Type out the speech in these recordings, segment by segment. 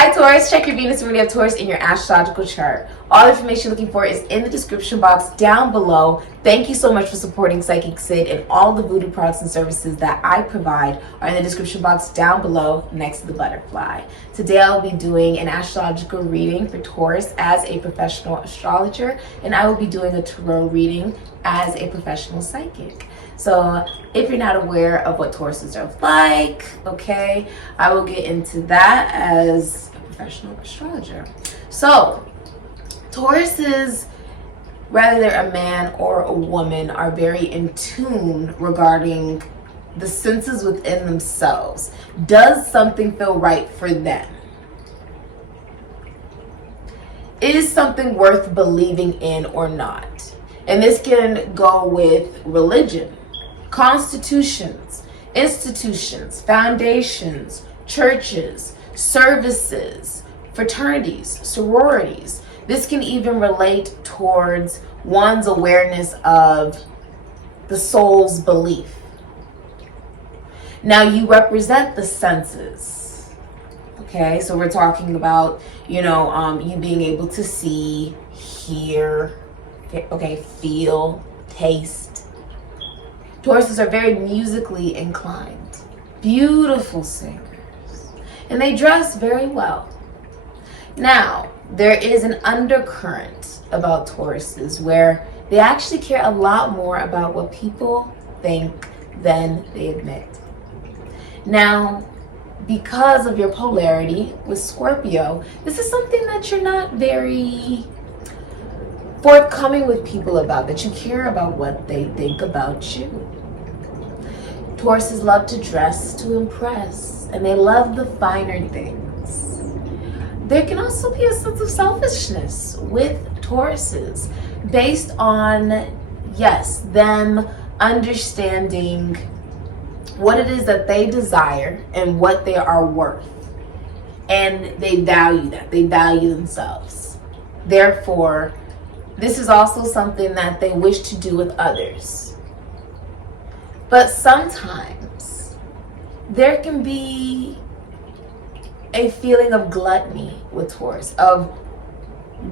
Hi Taurus, check your Venus and of Taurus in your astrological chart. All the information you're looking for is in the description box down below. Thank you so much for supporting Sikiksyd, and all the voodoo products and services that I provide are in the description box down below next to the butterfly. Today I'll be doing an astrological reading for Taurus as a professional astrologer, and I will be doing a tarot reading as a professional psychic. So if you're not aware of what Tauruses are like, okay, I will get into that as a professional astrologer. So Tauruses, whether they're a man or a woman, are very in tune regarding the senses within themselves. Does something feel right for them? Is something worth believing in or not? And this can go with religion, constitutions, institutions, foundations, churches, services, fraternities, sororities. This can even relate towards one's awareness of the soul's belief. Now, you represent the senses. Okay, so we're talking about, you being able to see, hear, okay, feel, taste. Tauruses are very musically inclined, beautiful singers, and they dress very well. Now, there is an undercurrent about Tauruses where they actually care a lot more about what people think than they admit. Now, because of your polarity with Scorpio, this is something that you're not very forthcoming with people about, that you care about what they think about you. Tauruses love to dress to impress, and they love the finer things. There can also be a sense of selfishness with Tauruses based on, yes, them understanding what it is that they desire and what they are worth. And they value that. They value themselves. Therefore, this is also something that they wish to do with others. But sometimes there can be a feeling of gluttony with Taurus, of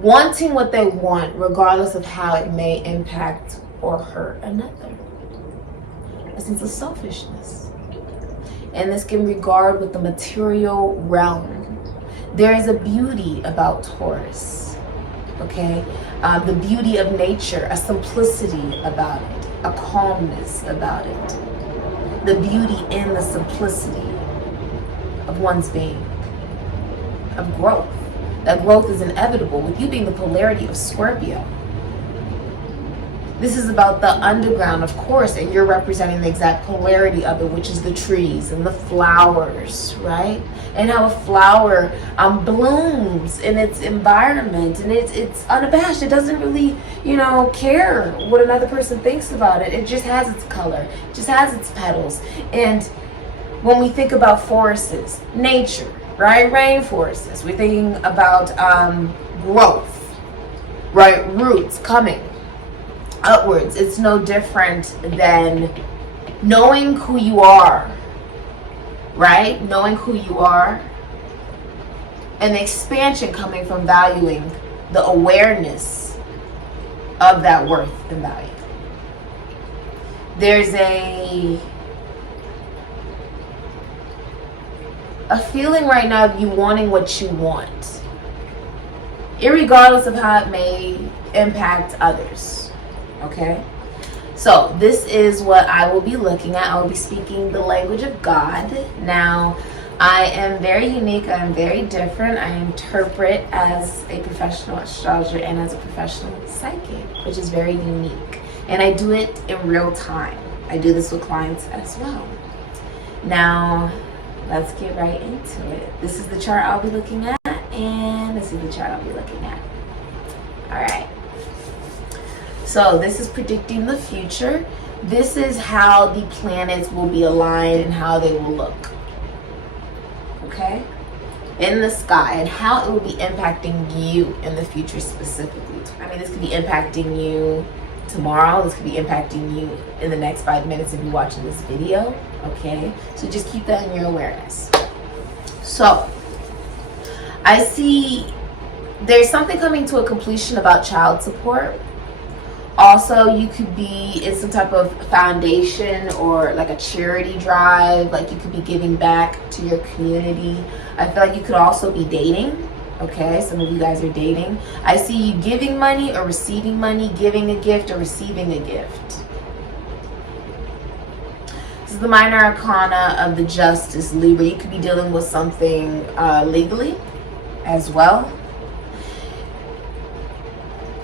wanting what they want regardless of how it may impact or hurt another. A sense of selfishness. And this can regard with the material realm. There is a beauty about Taurus. Okay, the beauty of nature, a simplicity about it, a calmness about it, the beauty in the simplicity of one's being, of growth. That growth is inevitable with you being the polarity of Scorpio. This is about the underground, of course, and you're representing the exact polarity of it, which is the trees and the flowers, right? And how a flower blooms in its environment, and it's unabashed. It doesn't really, care what another person thinks about it. It just has its color, it just has its petals. And when we think about forests, nature, right? Rainforests, we're thinking about growth, right? Roots coming upwards. It's no different than knowing who you are, right? Knowing who you are, and the expansion coming from valuing the awareness of that worth and value. There's a feeling right now of you wanting what you want, irregardless of how it may impact others. Okay, so this is what I will be looking at. I will be speaking the language of God. Now, I am very unique. I am very different. I interpret as a professional astrologer and as a professional psychic, which is very unique. And I do it in real time. I do this with clients as well. Now, let's get right into it. This is the chart I'll be looking at, and this is the chart I'll be looking at. All right. So this is predicting the future. This is how the planets will be aligned and how they will look, okay, in the sky, and how it will be impacting you in the future specifically. I mean, this could be impacting you tomorrow. This could be impacting you in the next 5 minutes if you're watching this video, okay? So just keep that in your awareness. So I see there's something coming to a completion about child support. Also, you could be in some type of foundation or like a charity drive. Like you could be giving back to your community. I feel like you could also be dating. Okay, some of you guys are dating. I see you giving money or receiving money, giving a gift or receiving a gift. This is the minor arcana of the Justice, Libra. You could be dealing with something legally as well.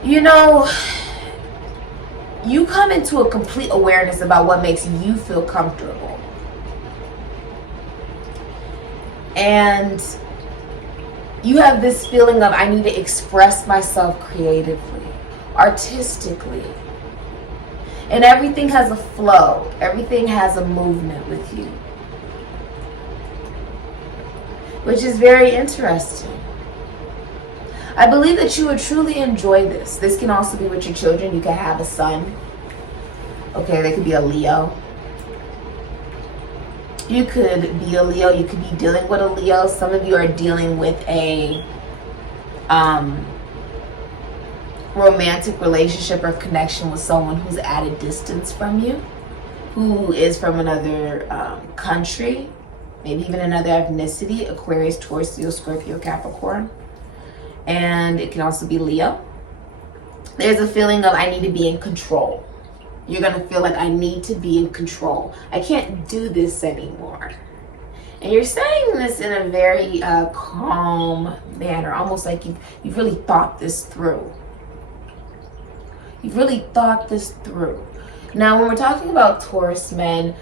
You know, you come into a complete awareness about what makes you feel comfortable. And you have this feeling of, I need to express myself creatively, artistically. And everything has a flow. Everything has a movement with you. Which is very interesting. I believe that you would truly enjoy this. This can also be with your children. You can have a son. Okay, they could be a Leo. You could be a Leo. You could be dealing with a Leo. Some of you are dealing with a romantic relationship or connection with someone who's at a distance from you, who is from another country, maybe even another ethnicity, Aquarius, Taurus, Leo, Scorpio, Capricorn. And it can also be Leo. There's a feeling of, I need to be in control. You're going to feel like, I need to be in control. I can't do this anymore. And you're saying this in a very calm manner, almost like you've really thought this through. You've really thought this through. Now, when we're talking about Taurus men,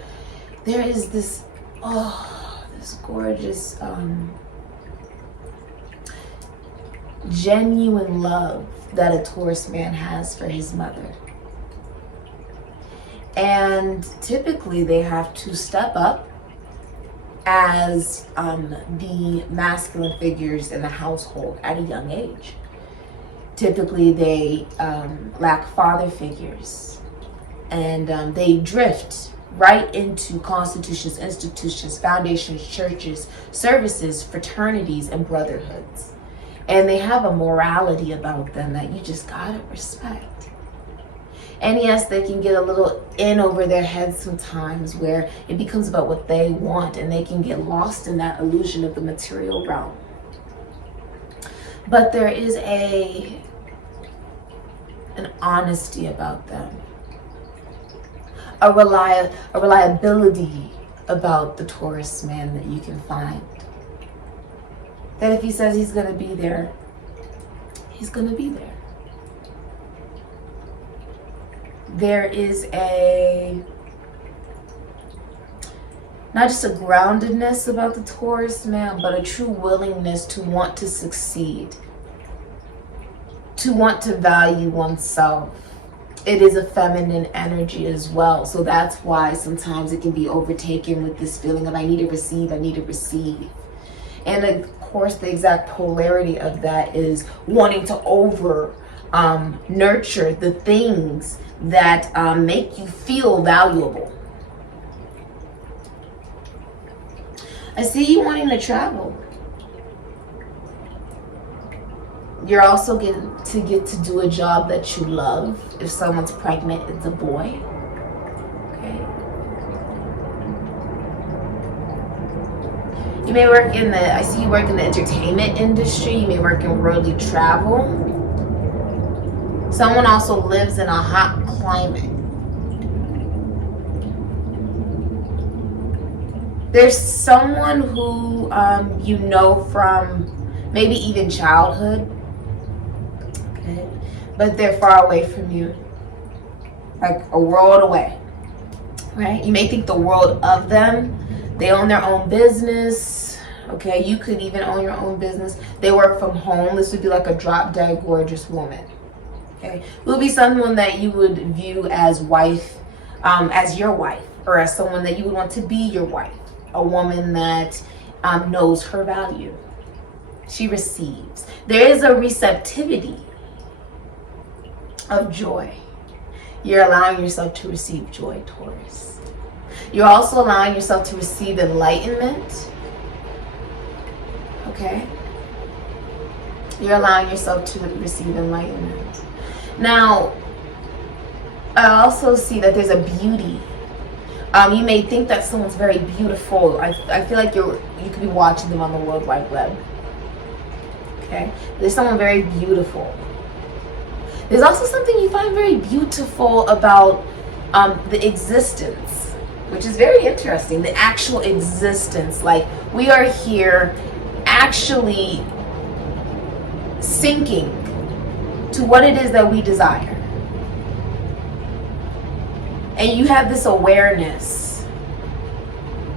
there is this, this gorgeous, genuine love that a Taurus man has for his mother. And typically they have to step up as the masculine figures in the household at a young age. Typically they lack father figures, and they drift right into constitutions, institutions, foundations, churches, services, fraternities, and brotherhoods. And they have a morality about them that you just gotta respect. And yes, they can get a little in over their heads sometimes, where it becomes about what they want, and they can get lost in that illusion of the material realm. But there is an honesty about them, a reliability about the Taurus man that you can find. That if he says he's going to be there, he's going to be there. There is not just a groundedness about the Taurus man, but a true willingness to want to succeed, to want to value oneself. It is a feminine energy as well. So that's why sometimes it can be overtaken with this feeling of, I need to receive, I need to receive. And of course, the exact polarity of that is wanting to nurture the things that make you feel valuable. I see you wanting to travel. You're also get to do a job that you love. If someone's pregnant, it's a boy. Okay. You may work I see you work in the entertainment industry. You may work in worldly travel. Someone also lives in a hot climate. There's someone who you know from maybe even childhood, okay, but they're far away from you, like a world away, right? You may think the world of them. They own their own business, okay? You could even own your own business. They work from home. This would be like a drop-dead gorgeous woman. Okay, it will be someone that you would view as wife, as your wife, or as someone that you would want to be your wife. A woman that knows her value. She receives. There is a receptivity of joy. You're allowing yourself to receive joy, Taurus. You're also allowing yourself to receive enlightenment. Okay? You're allowing yourself to receive enlightenment. Now, I also see that there's a beauty. You may think that someone's very beautiful. I feel like you could be watching them on the World Wide Web. Okay? There's someone very beautiful. There's also something you find very beautiful about the existence, which is very interesting. The actual existence. Like, we are here actually sinking to what it is that we desire. And you have this awareness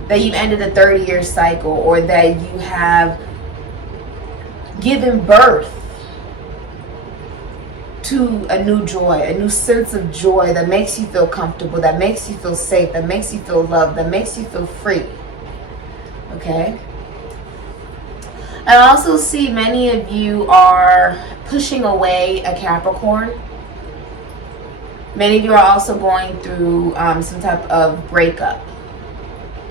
that you've ended a 30-year cycle, or that you have given birth to a new joy, a new sense of joy that makes you feel comfortable, that makes you feel safe, that makes you feel loved, that makes you feel free. Okay? I also see many of you are pushing away a Capricorn. Many of you are also going through some type of breakup,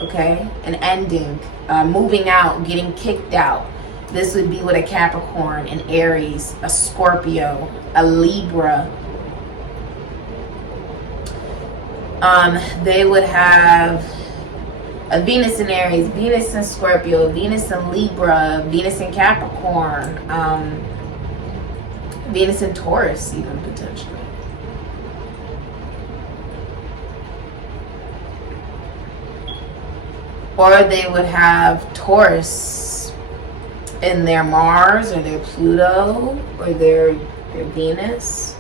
okay? An ending, moving out, getting kicked out. This would be with a Capricorn, an Aries, a Scorpio, a Libra. They would have a Venus in Aries, Venus in Scorpio, Venus in Libra, Venus in Capricorn, Venus in Taurus even potentially. Or they would have Taurus in their Mars, or their Pluto, or their Venus.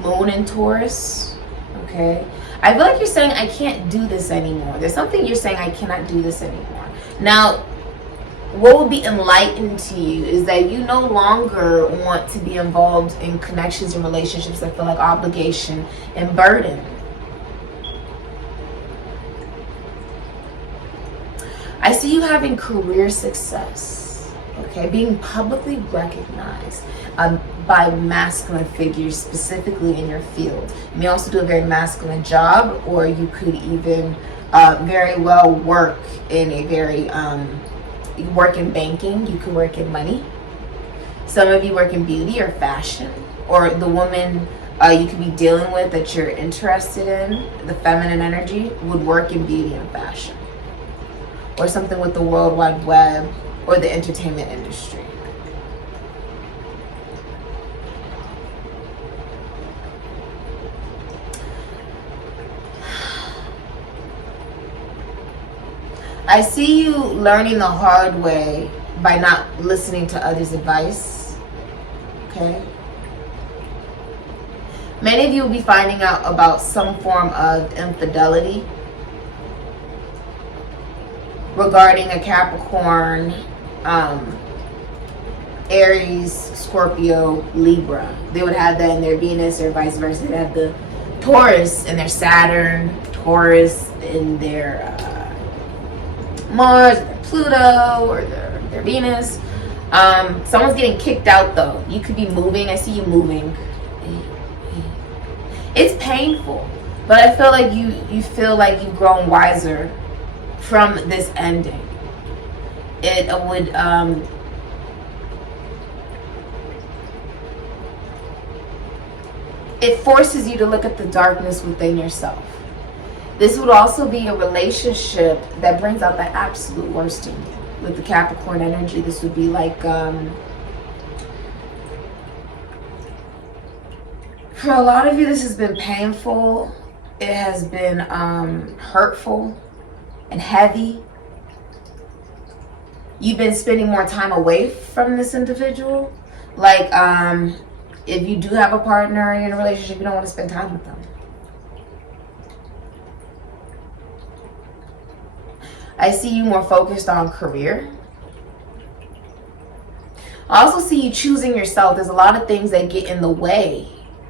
Moon in Taurus. Okay. I feel like you're saying, I can't do this anymore. There's something you're saying, I cannot do this anymore. Now, what will be enlightened to you is that you no longer want to be involved in connections and relationships that feel like obligation and burden. I see you having career success, okay? Being publicly recognized by masculine figures, specifically in your field. You may also do a very masculine job, or you could even very well work in a very, you work in banking, you could work in money. Some of you work in beauty or fashion, or the woman you could be dealing with that you're interested in, the feminine energy, would work in beauty and fashion. Or something with the World Wide Web or the entertainment industry. I see you learning the hard way by not listening to others' advice. Okay? Many of you will be finding out about some form of infidelity regarding a Capricorn, Aries, Scorpio, Libra. They would have that in their Venus, or vice versa. They have the Taurus in their Saturn, Taurus in their Mars, their Pluto, or their Venus. Someone's getting kicked out though. You could be moving. I see you moving. It's painful, but I feel like you feel like you've grown wiser from this ending. It would it forces you to look at the darkness within yourself. This would also be a relationship that brings out the absolute worst in you. With the Capricorn energy, this would be like for a lot of you, this has been painful. It has been hurtful and heavy. You've been spending more time away from this individual. Like, if you do have a partner, you're in a relationship, you don't want to spend time with them. I see you more focused on career. I also see you choosing yourself. There's a lot of things that get in the way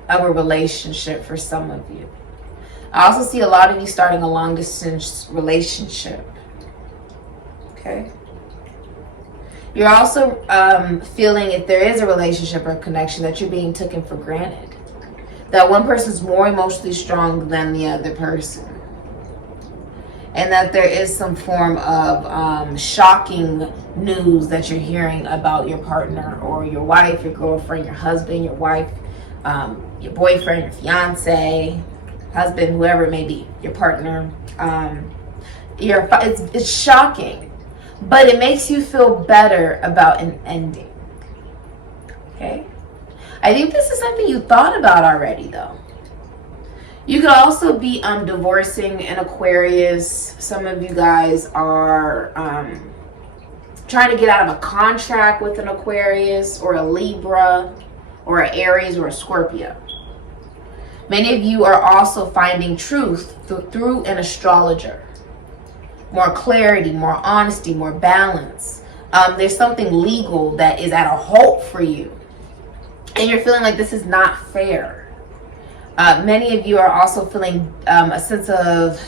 of a relationship for some of you. I also see a lot of you starting a long distance relationship. Okay. You're also feeling, if there is a relationship or connection, that you're being taken for granted. That one person's more emotionally strong than the other person. and that there is some form of shocking news that you're hearing about your partner or your wife, your girlfriend, your husband, your wife, your boyfriend, your fiance, husband, whoever it may be, your partner. It's shocking, but it makes you feel better about an ending. Okay? I think this is something you thought about already, though. You could also be divorcing an Aquarius. Some of you guys are trying to get out of a contract with an Aquarius or a Libra or an Aries or a Scorpio. Many of you are also finding truth through an astrologer. More clarity, more honesty, more balance. There's something legal that is at a halt for you. And you're feeling like this is not fair. Many of you are also feeling a sense of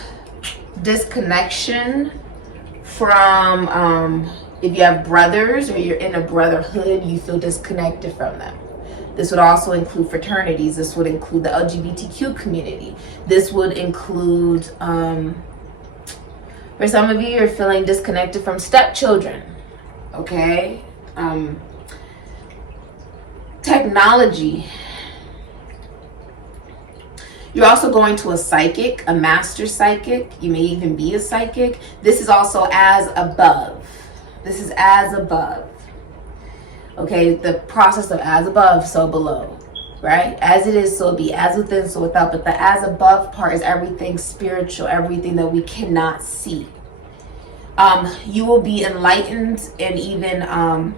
disconnection from, if you have brothers or you're in a brotherhood, you feel disconnected from them. This would also include fraternities. This would include the LGBTQ community. This would include, for some of you, you're feeling disconnected from stepchildren, okay? Technology. You're also going to a psychic, a master psychic. You may even be a psychic. This is also as above. This is as above. Okay, the process of as above, so below, right? As it is, so be. As within, so without. But the as above part is everything spiritual, everything that we cannot see. You will be enlightened, and even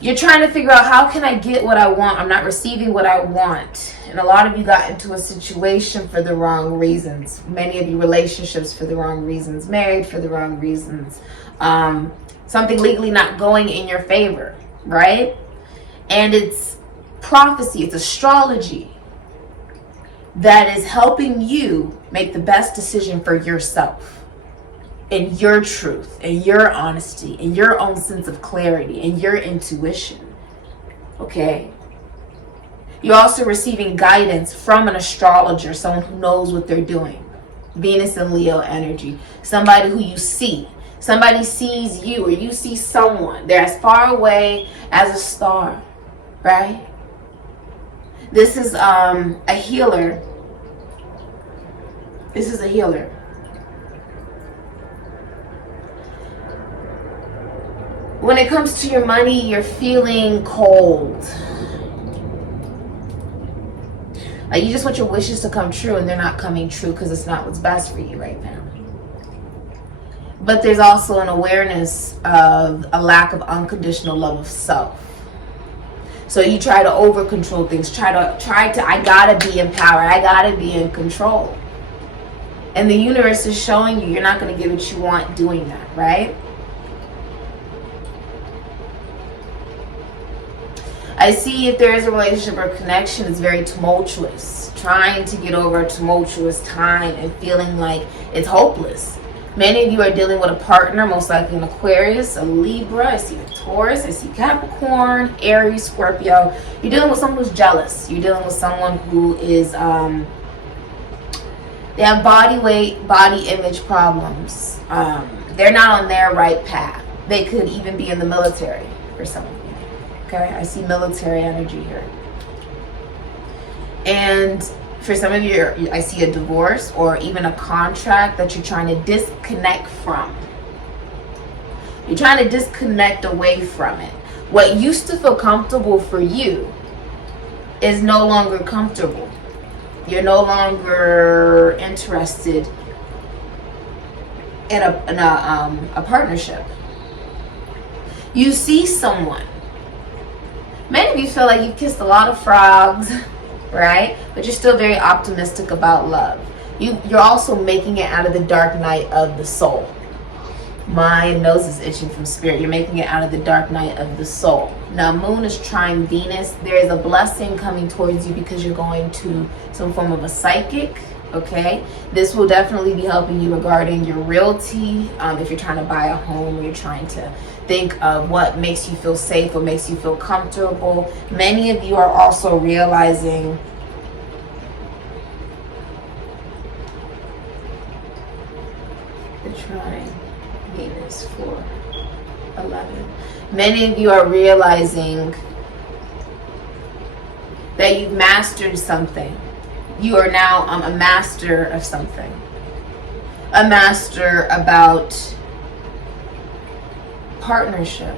you're trying to figure out, how can I get what I want? I'm not receiving what I want. And a lot of you got into a situation for the wrong reasons. Many of you relationships for the wrong reasons. Married for the wrong reasons. Something legally not going in your favor, right? And it's prophecy, it's astrology that is helping you make the best decision for yourself. And your truth, and your honesty, and your own sense of clarity, and your intuition. Okay? You're also receiving guidance from an astrologer, someone who knows what they're doing. Venus and Leo energy. Somebody who you see. Somebody sees you, or you see someone. They're as far away as a star. Right? This is a healer. This is a healer. When it comes to your money, you're feeling cold. Like you just want your wishes to come true, and they're not coming true because it's not what's best for you right now. But there's also an awareness of a lack of unconditional love of self. So you try to over control things, try to I gotta be in power, I gotta be in control. And the universe is showing you you're not gonna get what you want doing that, right? I see if there is a relationship or connection, it's very tumultuous. Trying to get over a tumultuous time and feeling like it's hopeless. Many of you are dealing with a partner, most likely an Aquarius, a Libra. I see a Taurus, I see Capricorn, Aries, Scorpio. You're dealing with someone who's jealous. You're dealing with someone who is, they have body weight, body image problems. They're not on their right path. They could even be in the military for some of you. Okay, I see military energy here. And for some of you, I see a divorce or even a contract that you're trying to disconnect from. You're trying to disconnect away from it. What used to feel comfortable for you is no longer comfortable. You're no longer interested in a partnership. You see someone. Many of you feel like you've kissed a lot of frogs, right? But you're still very optimistic about love. You're also making it out of the dark night of the soul. My nose is itching from spirit. You're making it out of the dark night of the soul. Now, moon is trine Venus. There is a blessing coming towards you because you're going to some form of a psychic, okay? This will definitely be helping you regarding your realty. If you're trying to buy a home, or you're trying to think of what makes you feel safe, what makes you feel comfortable. Many of you are also realizing 4, 11. Many of you are realizing that you've mastered something. You are now a master of something. A master about partnership,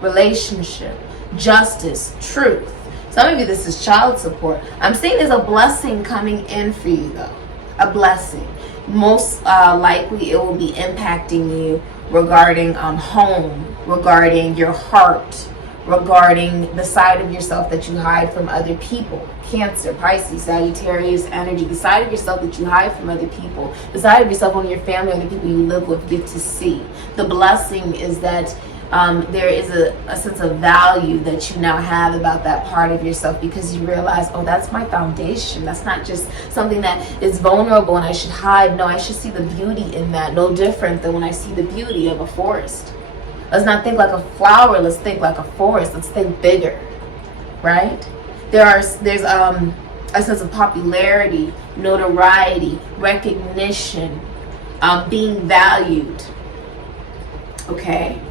relationship, justice, truth. Some of you, this is child support. I'm seeing there's a blessing coming in for you though. A blessing. Most likely it will be impacting you regarding home, regarding your heart, regarding the side of yourself that you hide from other people. Cancer, Pisces, Sagittarius energy. The side of yourself that you hide from other people. The side of yourself only your family and the people you live with get to see. The blessing is that there is a sense of value that you now have about that part of yourself, because you realize, oh, that's my foundation. That's not just something that is vulnerable and I should hide. No, I should see the beauty in that. No different than when I see the beauty of a forest. Let's not think like a flower. Let's think like a forest. Let's think bigger, right? There's a sense of popularity, notoriety, recognition, being valued, okay?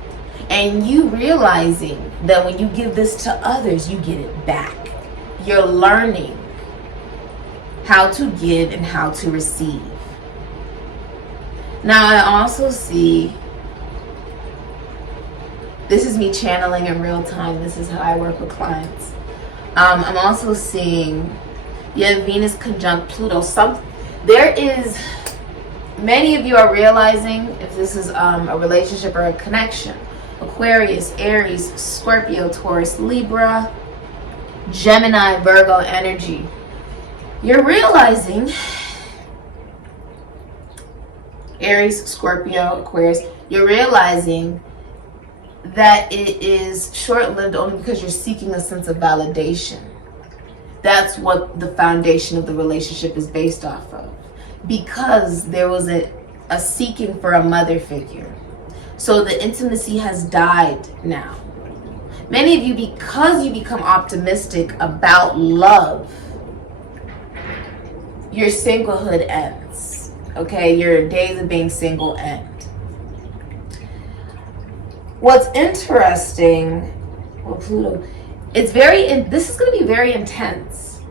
And you realizing that when you give this to others, you get it back. You're learning how to give and how to receive. Now, I also see, this is me channeling in real time. This is how I work with clients. I'm also seeing, Venus conjunct Pluto. Many of you are realizing, if this is a relationship or a connection, Aquarius, Aries, Scorpio, Taurus, Libra, Gemini, Virgo energy. You're realizing, Aries, Scorpio, Aquarius, you're realizing that it is short-lived only because you're seeking a sense of validation. That's what the foundation of the relationship is based off of. Because there was a seeking for a mother figure. So the intimacy has died now. Many of you, because you become optimistic about love, your singlehood ends. Okay, your days of being single end. What's interesting, well, Pluto, this is going to be very intense.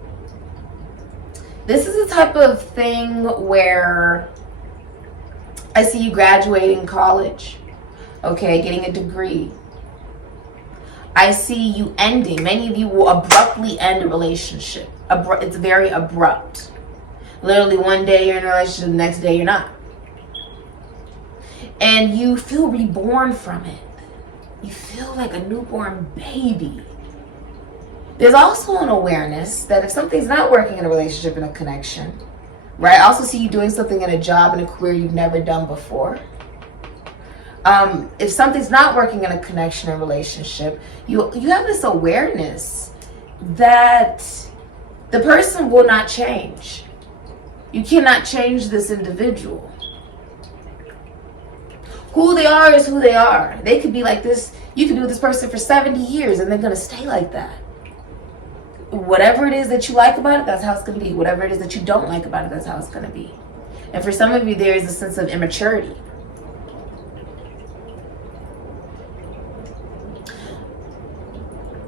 This is the type of thing where I see you graduating college, okay, getting a degree. I see you ending. Many of you will abruptly end a relationship. It's very abrupt. Literally one day you're in a relationship, the next day you're not. And you feel reborn from it. You feel like a newborn baby. There's also an awareness that if something's not working in a relationship, in a connection, right? I also see you doing something in a job, in a career you've never done before. If something's not working in a connection or relationship, you have this awareness that the person will not change. You cannot change this individual. Who they are is who they are. They could be like this. You could be with this person for 70 years and they're going to stay like that. Whatever it is that you like about it, that's how it's going to be. Whatever it is that you don't like about it, that's how it's going to be. And for some of you, there is a sense of immaturity.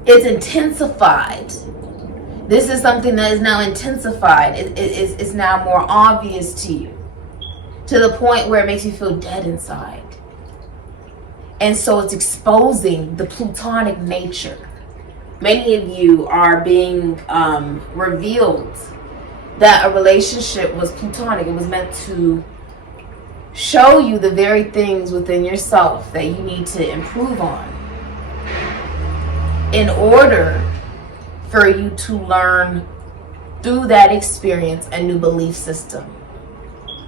It's intensified. This is something that is now intensified. It's now more obvious to you, to the point where it makes you feel dead inside. And so it's exposing the plutonic nature. Many of you are being revealed that a relationship was plutonic. It was meant to show you the very things within yourself that you need to improve on in order for you to learn through that experience a new belief system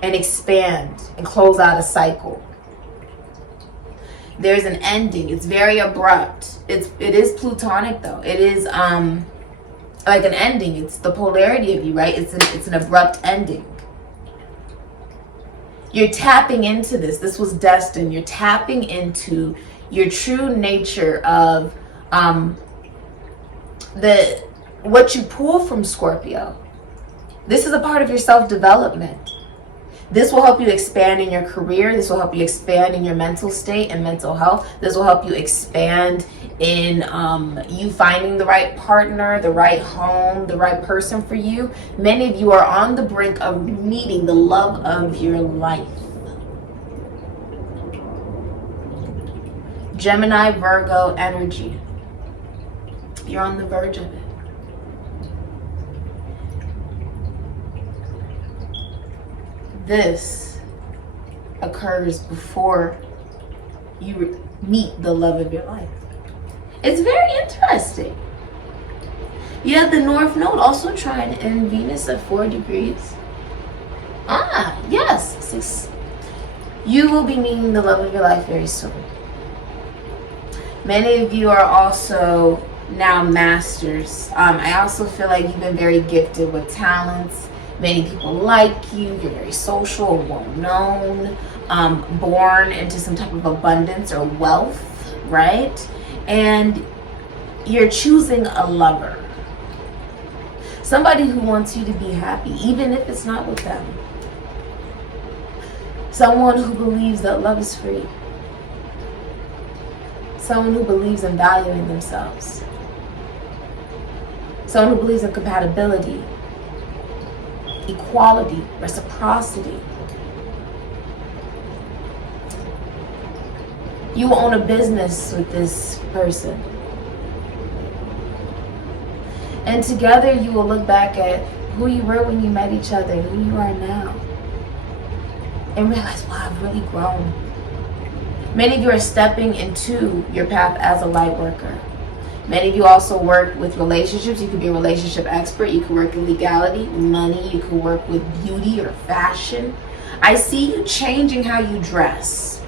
and expand and close out a cycle. There's an ending. It's very abrupt. It is plutonic though. It is like an ending. It's the polarity of you, right? It's an abrupt ending. You're tapping into this. This was destined. You're tapping into your true nature of what you pull from Scorpio. This is a part of your self-development. This will help you expand in your career. This will help you expand in your mental state and mental health. This will help you expand in you finding the right partner, the right home, the right person for you. Many of you are on the brink of meeting the love of your life. Gemini, Virgo energy. You're on the verge of it. This occurs before you meet the love of your life. It's very interesting. You have the North Node also trine in Venus at 4 degrees. Yes. You will be meeting the love of your life very soon. Many of you are also now masters. I also feel like you've been very gifted with talents. Many people like you. You're very social, well known, born into some type of abundance or wealth, right? And you're choosing a lover. Somebody who wants you to be happy, even if it's not with them. Someone who believes that love is free. Someone who believes in valuing themselves. Someone who believes in compatibility, equality, reciprocity. You will own a business with this person. And together you will look back at who you were when you met each other and who you are now. And realize, wow, I've really grown. Many of you are stepping into your path as a light worker. Many of you also work with relationships. You could be a relationship expert. You could work in legality, money. You could work with beauty or fashion. I see you changing how you dress.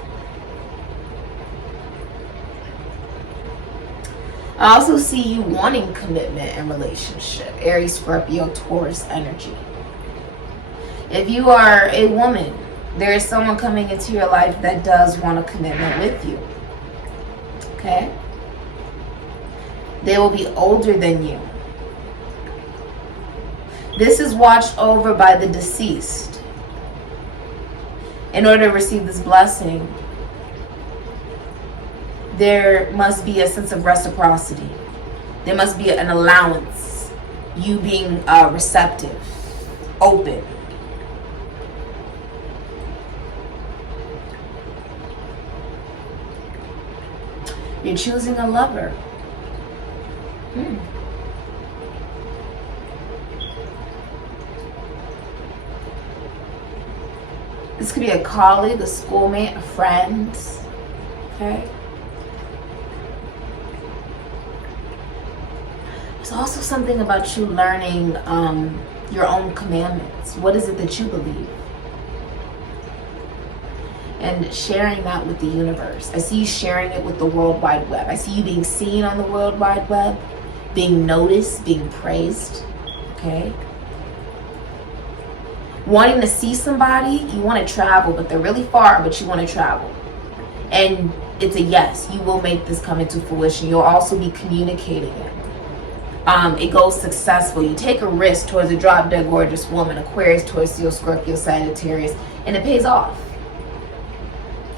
I also see you wanting commitment and relationship. Aries, Scorpio, Taurus energy. If you are a woman, there is someone coming into your life that does want a commitment with you. Okay? They will be older than you. This is watched over by the deceased. In order to receive this blessing, there must be a sense of reciprocity. There must be an allowance. You being receptive, open. You're choosing a lover. This could be a colleague, a schoolmate, a friend. Okay? There's also something about you learning your own commandments. What is it that you believe? And sharing that with the universe. I see you sharing it with the World Wide Web. I see you being seen on the World Wide Web, being noticed, being praised. Okay? Wanting to see somebody, you want to travel, but they're really far, but you want to travel. And it's a yes, you will make this come into fruition. You'll also be communicating it. It goes successful. You take a risk towards a drop dead gorgeous woman, Aquarius, Taurus, Leo, Scorpio, Sagittarius, and it pays off.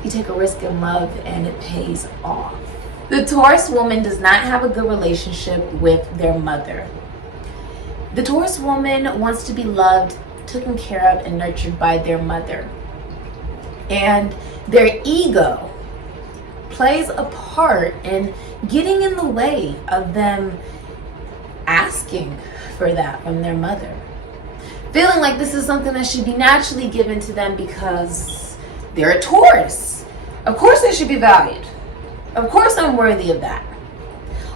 You take a risk in love and it pays off. The Taurus woman does not have a good relationship with their mother. The Taurus woman wants to be loved, taken care of, and nurtured by their mother. And their ego plays a part in getting in the way of them asking for that from their mother. Feeling like this is something that should be naturally given to them because they're a Taurus. Of course they should be valued. Of course I'm worthy of that.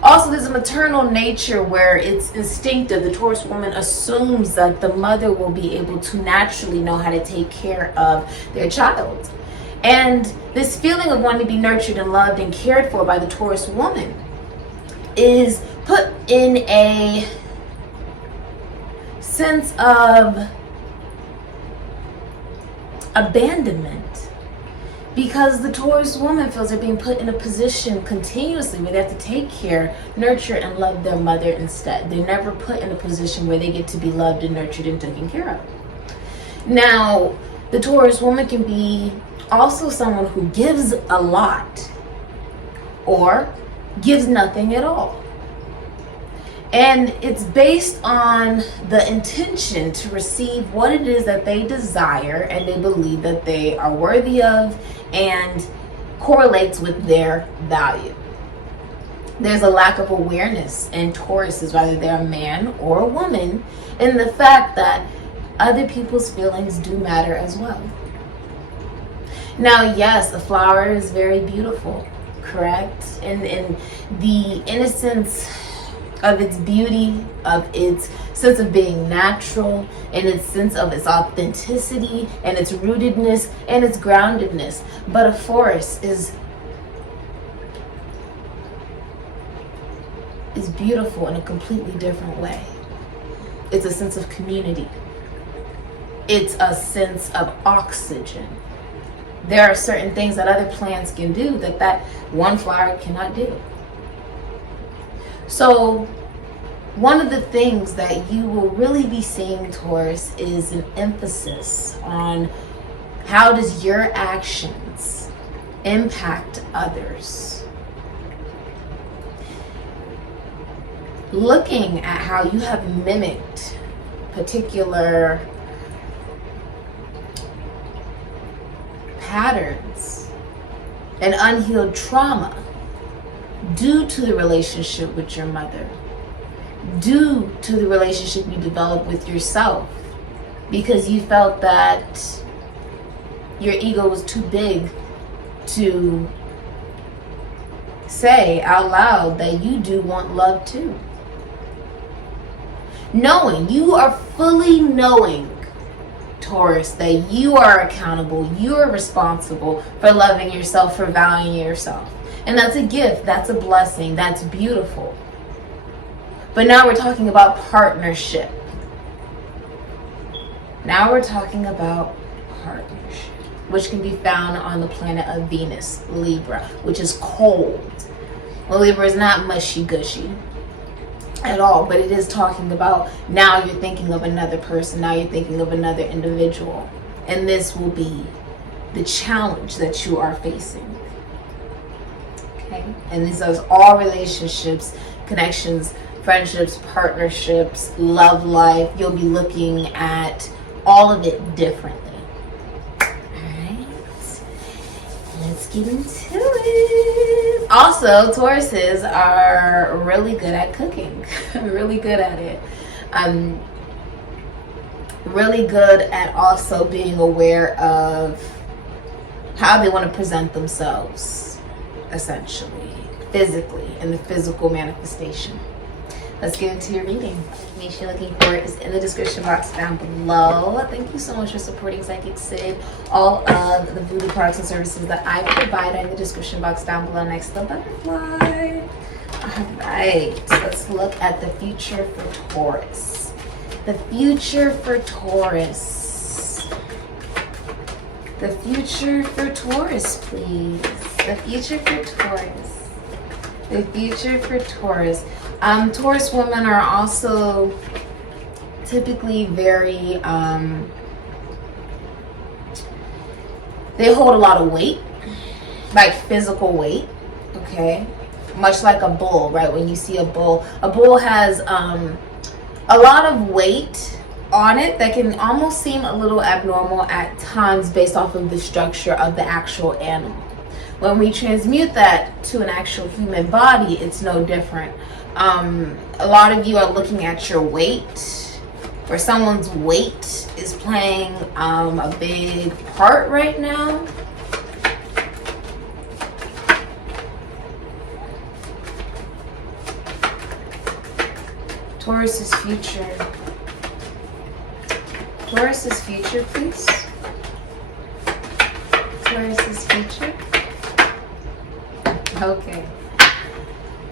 Also, there's a maternal nature where it's instinctive. The Taurus woman assumes that the mother will be able to naturally know how to take care of their child. And this feeling of wanting to be nurtured and loved and cared for by the Taurus woman is put in a sense of abandonment. Because the Taurus woman feels they're being put in a position continuously where they have to take care, nurture, and love their mother instead. They're never put in a position where they get to be loved and nurtured and taken care of. Now, The Taurus woman can be also someone who gives a lot or gives nothing at all. And it's based on the intention to receive what it is that they desire and they believe that they are worthy of and correlates with their value. There's a lack of awareness in Tauruses, whether they're a man or a woman, in the fact that other people's feelings do matter as well. Now, yes, the flower is very beautiful, correct? And the innocence of its beauty, of its sense of being natural, and its sense of its authenticity, and its rootedness, and its groundedness. But a forest is beautiful in a completely different way. It's a sense of community. It's a sense of oxygen. There are certain things that other plants can do that one flower cannot do. So one of the things that you will really be seeing, Taurus, is an emphasis on how does your actions impact others. Looking at how you have mimicked particular patterns and unhealed trauma due to the relationship with your mother, due to the relationship you developed with yourself, because you felt that your ego was too big to say out loud that you do want love too. You are fully knowing, Taurus, that you are accountable, you are responsible for loving yourself, for valuing yourself. And that's a gift, that's a blessing, that's beautiful. But now we're talking about partnership. Now we're talking about partnership, which can be found on the planet of Venus, Libra, which is cold. Well, Libra is not mushy-gushy at all, but it is talking about now you're thinking of another person, now you're thinking of another individual. And this will be the challenge that you are facing. Okay? And these are all relationships, connections, friendships, partnerships, love life. You'll be looking at all of it differently. Alright, let's get into it. Also, Tauruses are really good at cooking. Really good at it. Really good at also being aware of how they want to present themselves, essentially, physically, in the physical manifestation. Let's get into your reading. The information you're looking for is in the description box down below. Thank you so much for supporting Sikiksyd. All of the voodoo products and services that I provide are in the description box down below next to the butterfly. Alright, let's look at the future for Taurus. The future for Taurus. The future for Taurus, please. The future for Taurus. The future for Taurus. Taurus women are also typically very, they hold a lot of weight, like physical weight, okay? Much like a bull, right? When you see a bull has a lot of weight on it that can almost seem a little abnormal at times based off of the structure of the actual animal. When we transmute that to an actual human body, it's no different. A lot of you are looking at your weight, or someone's weight is playing a big part right now. Taurus's future. Taurus's future, please. Taurus's future. Okay.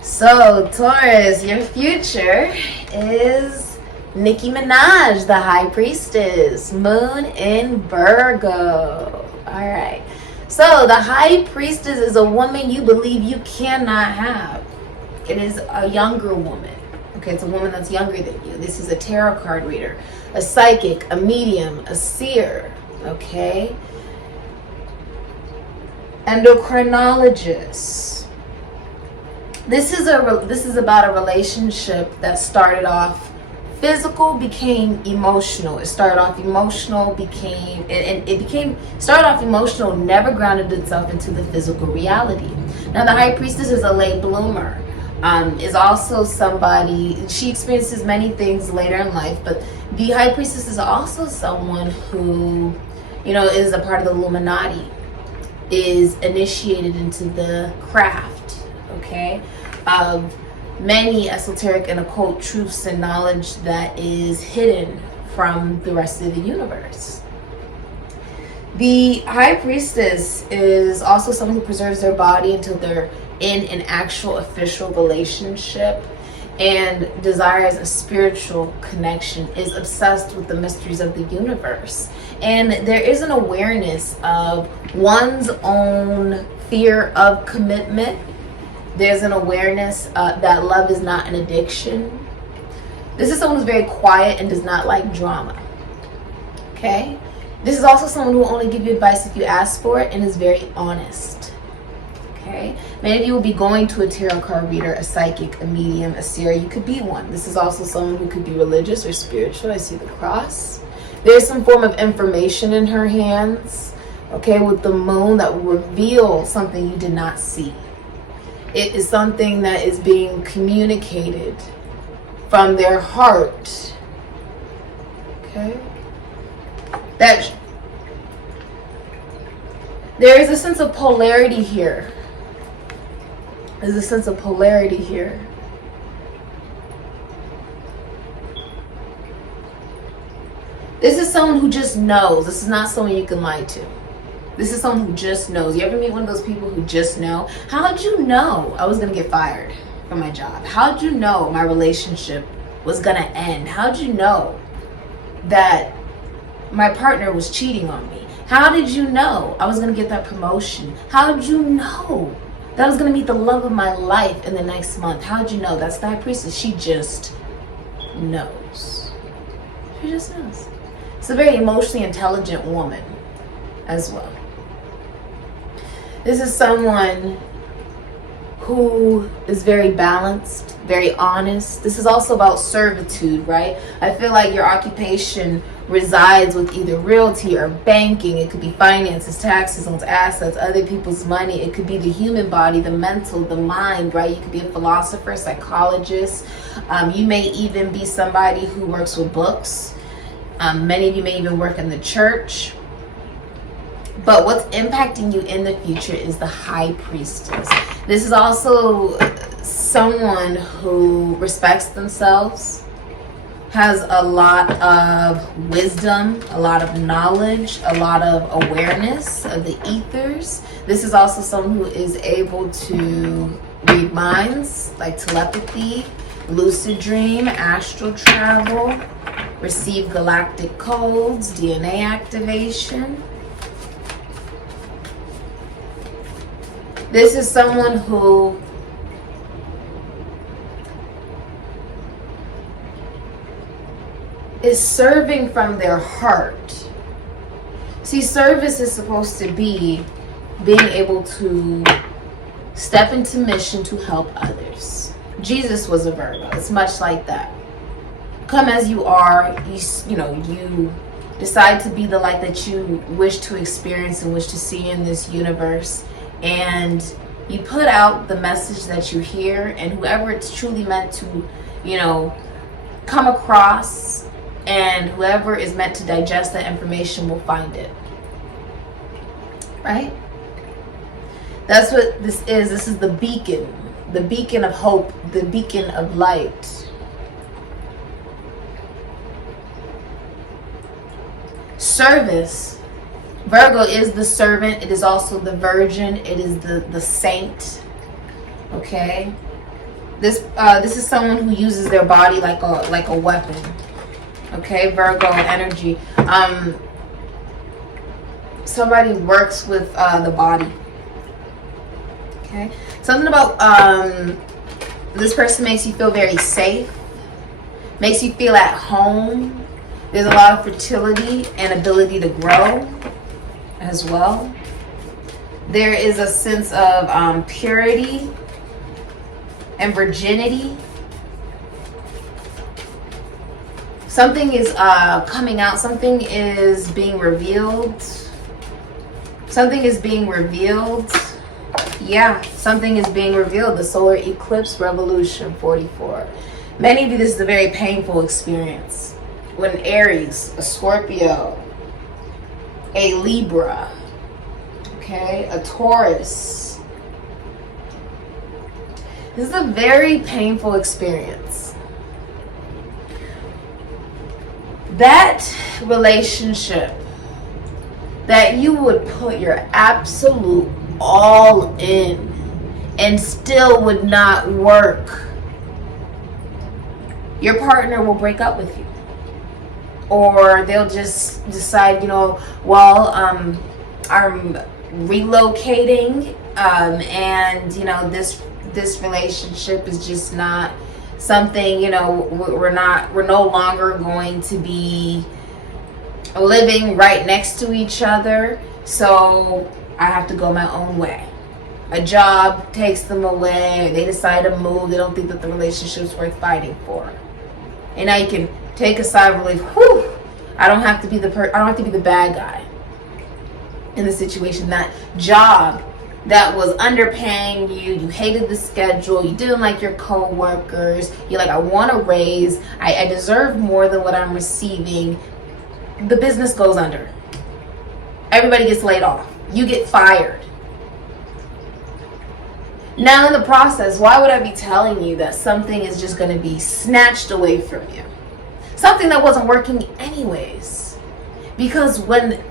So, Taurus, your future is Nicki Minaj, the High Priestess, Moon in Virgo. Alright. So, the High Priestess is a woman you believe you cannot have. It is a younger woman. Okay, it's a woman that's younger than you. This is a tarot card reader, a psychic, a medium, a seer. okay? Endocrinologist. This is about a relationship that started off physical, became emotional. It started off emotional, started off emotional, never grounded itself into the physical reality. Now the High Priestess is a late bloomer. Is also somebody, she experiences many things later in life, but the High Priestess is also someone who, you know, is a part of the Illuminati, is initiated into the craft, okay, of many esoteric and occult truths and knowledge that is hidden from the rest of the universe. The High Priestess is also someone who preserves their body until they're in an actual official relationship and desires a spiritual connection, is obsessed with the mysteries of the universe. And there is an awareness of one's own fear of commitment. There's an awareness that love is not an addiction. This is someone who's very quiet and does not like drama. Okay? This is also someone who will only give you advice if you ask for it and is very honest. Okay? Many of you will be going to a tarot card reader, a psychic, a medium, a seer. You could be one. This is also someone who could be religious or spiritual. I see the cross. There's some form of information in her hands, okay, with the moon that will reveal something you did not see. It is something that is being communicated from their heart, okay? That there is a sense of polarity here. There's a sense of polarity here. This is someone who just knows. This is not someone you can lie to. This is someone who just knows. You ever meet one of those people who just know? How'd you know I was going to get fired from my job? How'd you know my relationship was going to end? How'd you know that my partner was cheating on me? How did you know I was going to get that promotion? How did you know that I was going to meet the love of my life in the next month? How did you know? That's the High Priestess. She just knows. She just knows. It's a very emotionally intelligent woman as well. This is someone who is very balanced, very honest. This is also about servitude, right? I feel like your occupation resides with either realty or banking. It could be finances, taxes, loans, assets, other people's money. It could be the human body, the mental, the mind, right? You could be a philosopher, psychologist. You may even be somebody who works with books. Many of you may even work in the church. But what's impacting you in the future is the High Priestess. This is also someone who respects themselves, has a lot of wisdom, a lot of knowledge, a lot of awareness of the ethers. This is also someone who is able to read minds, like telepathy, lucid dream, astral travel, receive galactic codes, DNA activation. This is someone who is serving from their heart. See, service is supposed to be being able to step into mission to help others. Jesus was a Virgo. It's much like that. Come as you are. You decide to be the light that you wish to experience and wish to see in this universe. And you put out the message that you hear, and whoever it's truly meant to, come across, and whoever is meant to digest that information will find it. Right? That's what this is. This is the beacon of hope, the beacon of light. Service. Virgo is the servant. It is also the virgin. It is the saint. Okay. This is someone who uses their body like a weapon. Okay, Virgo energy. Somebody works with the body. Okay. Something about this person makes you feel very safe. Makes you feel at home. There's a lot of fertility and ability to grow. as well. There is a sense of purity and virginity. Something is coming out. Something is being revealed. Something is being revealed. Yeah, something is being revealed. The solar eclipse revolution 44. Many of you, this is a very painful experience. When Aries, a Scorpio, a Libra, okay, a Taurus. This is a very painful experience. That relationship that you would put your absolute all in and still would not work, your partner will break up with you. Or they'll just decide, you know, well, I'm relocating, and you know, this relationship is just not something, you know, we're no longer going to be living right next to each other, so I have to go my own way. A job takes them away, or they decide to move, they don't think that the relationship's worth fighting for. And now you can take a sigh of relief. Whew, I don't have to be the bad guy in the situation. That job that was underpaying you, you hated the schedule, you didn't like your co-workers, you're like, I want a raise, I deserve more than what I'm receiving. The business goes under. Everybody gets laid off. You get fired. Now in the process, why would I be telling you that something is just going to be snatched away from you? Something that wasn't working anyways. Because when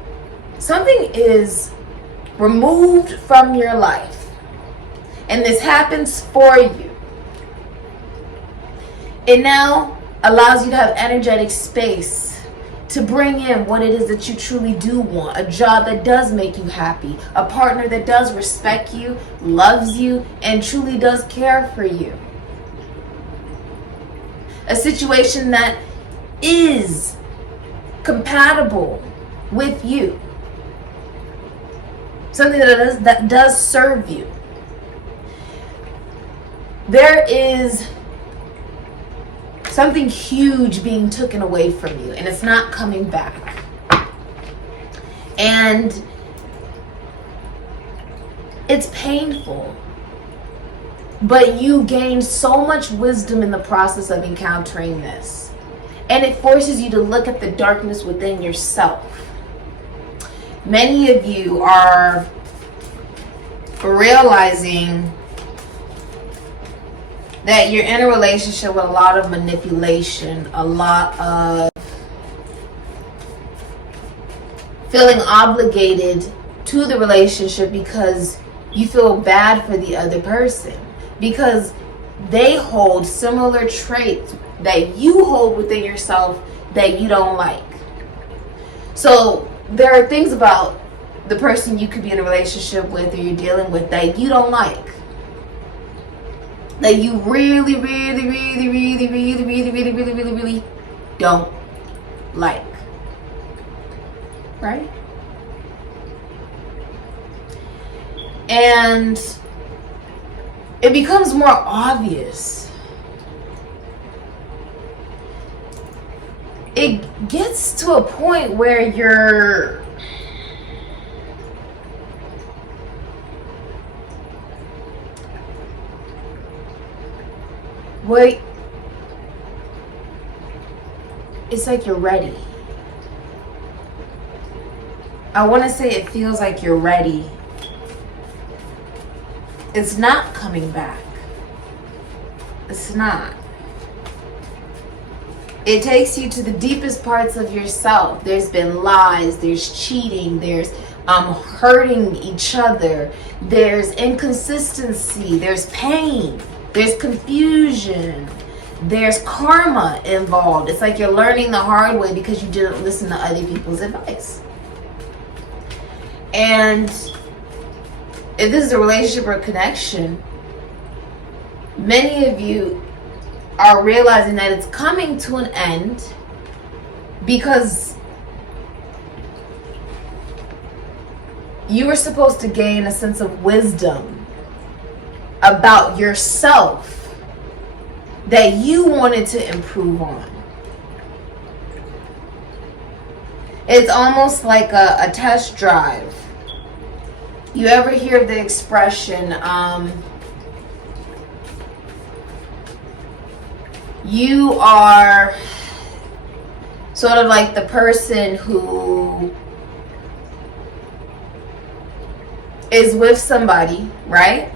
something is removed from your life, and this happens for you, it now allows you to have energetic space to bring in what it is that you truly do want. A job that does make you happy. A partner that does respect you, loves you, and truly does care for you. A situation that is compatible with you. Something that does serve you. There is something huge being taken away from you, and it's not coming back. And it's painful, but you gain so much wisdom in the process of encountering this, and it forces you to look at the darkness within yourself. Many of you are realizing that you're in a relationship with a lot of manipulation, a lot of feeling obligated to the relationship because you feel bad for the other person, because they hold similar traits that you hold within yourself that you don't like. So there are things about the person you could be in a relationship with or you're dealing with that you don't like. That you really don't like. Right? And it becomes more obvious. It gets to a point where you're it's like you're ready. I want to say it feels like you're ready. It's not coming back. It's not. It takes you to the deepest parts of yourself. There's been lies, there's cheating, there's hurting each other, there's inconsistency, there's pain, there's confusion, there's karma involved. It's like you're learning the hard way because you didn't listen to other people's advice. And if this is a relationship or a connection, many of you are realizing that it's coming to an end because you were supposed to gain a sense of wisdom about yourself that you wanted to improve on. It's almost like a test drive. You ever hear the expression, you are sort of like the person who is with somebody, right?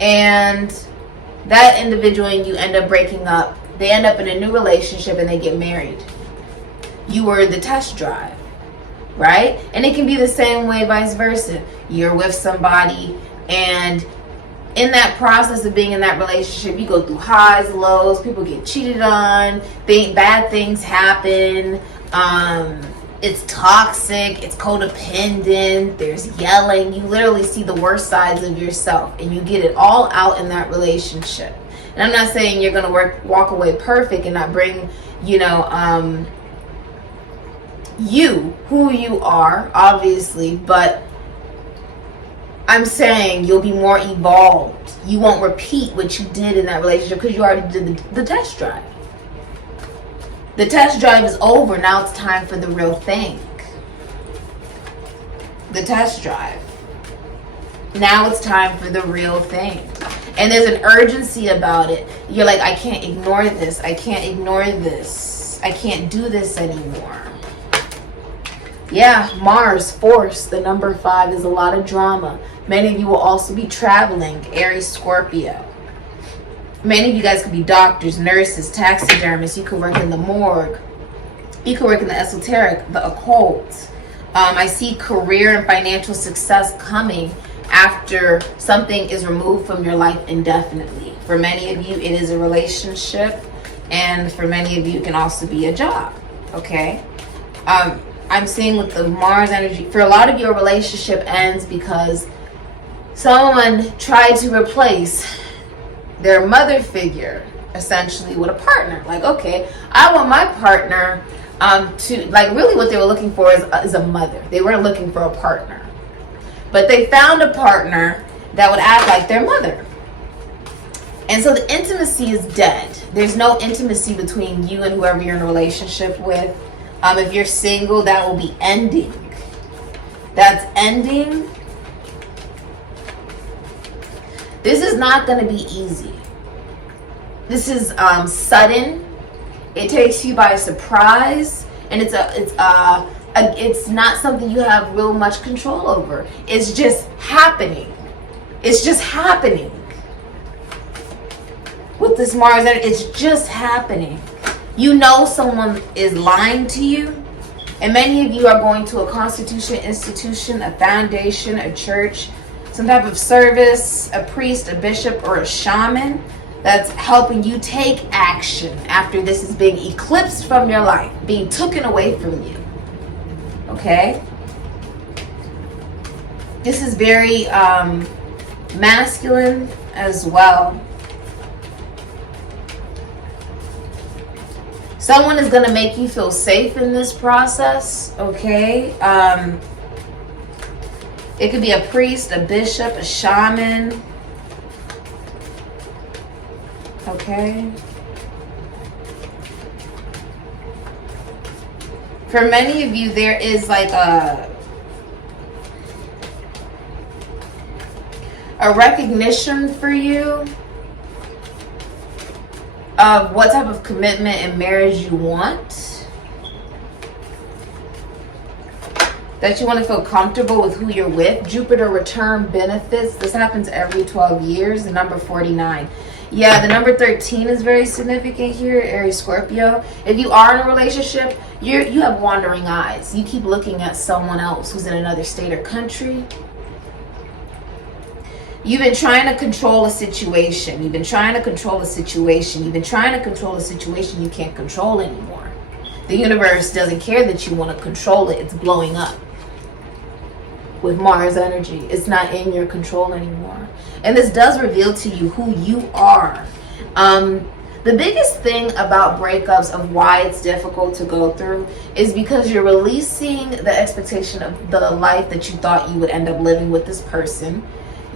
And that individual and you end up breaking up. They end up in a new relationship and they get married. You were the test drive, right? And it can be the same way vice versa. You're with somebody, and in that process of being in that relationship, you go through highs, lows, people get cheated on, bad things happen, it's toxic, it's codependent, there's yelling. You literally see the worst sides of yourself, and you get it all out in that relationship. And I'm not saying you're going to walk away perfect and not bring, who you are, obviously, but I'm saying you'll be more evolved. You won't repeat what you did in that relationship because you already did the test drive. The test drive is over. Now it's time for the real thing. The test drive. Now it's time for the real thing. And there's an urgency about it. You're like, I can't ignore this. I can't ignore this. I can't do this anymore. Yeah, Mars, force, the number 5 is a lot of drama. Many of you will also be traveling, Aries, Scorpio. Many of you guys could be doctors, nurses, taxidermists. You could work in the morgue. You could work in the esoteric, the occult. I see career and financial success coming after something is removed from your life indefinitely. For many of you, it is a relationship. And for many of you, it can also be a job. Okay? I'm seeing with the Mars energy, for a lot of you, a relationship ends because someone tried to replace their mother figure, essentially, with a partner. Like, okay, I want my partner to, like, really what they were looking for is a mother. They weren't looking for a partner. But they found a partner that would act like their mother. And so the intimacy is dead. There's no intimacy between you and whoever you're in a relationship with. If you're single, that will be ending. That's ending. This is not going to be easy. This is sudden. It takes you by surprise, and it's not something you have real much control over. It's just happening. It's just happening. With this Mars, it's just happening. You know someone is lying to you, and many of you are going to a constitution, institution, a foundation, a church, some type of service, a priest, a bishop, or a shaman that's helping you take action after this is being eclipsed from your life, being taken away from you. Okay? This is very masculine as well. Someone is going to make you feel safe in this process, okay? It could be a priest, a bishop, a shaman, okay? For many of you, there is like a recognition for you of what type of commitment and marriage you want. That you want to feel comfortable with who you're with. Jupiter return benefits. This happens every 12 years. The number 49. Yeah, the number 13 is very significant here. Aries, Scorpio. If you are in a relationship, you have wandering eyes. You keep looking at someone else who's in another state or country. You've been trying to control a situation. You've been trying to control a situation. You've been trying to control a situation you can't control anymore. The universe doesn't care that you want to control it. It's blowing up. With Mars energy, it's not in your control anymore. And this does reveal to you who you are. The biggest thing about breakups, of why it's difficult to go through, is because you're releasing the expectation of the life that you thought you would end up living with this person.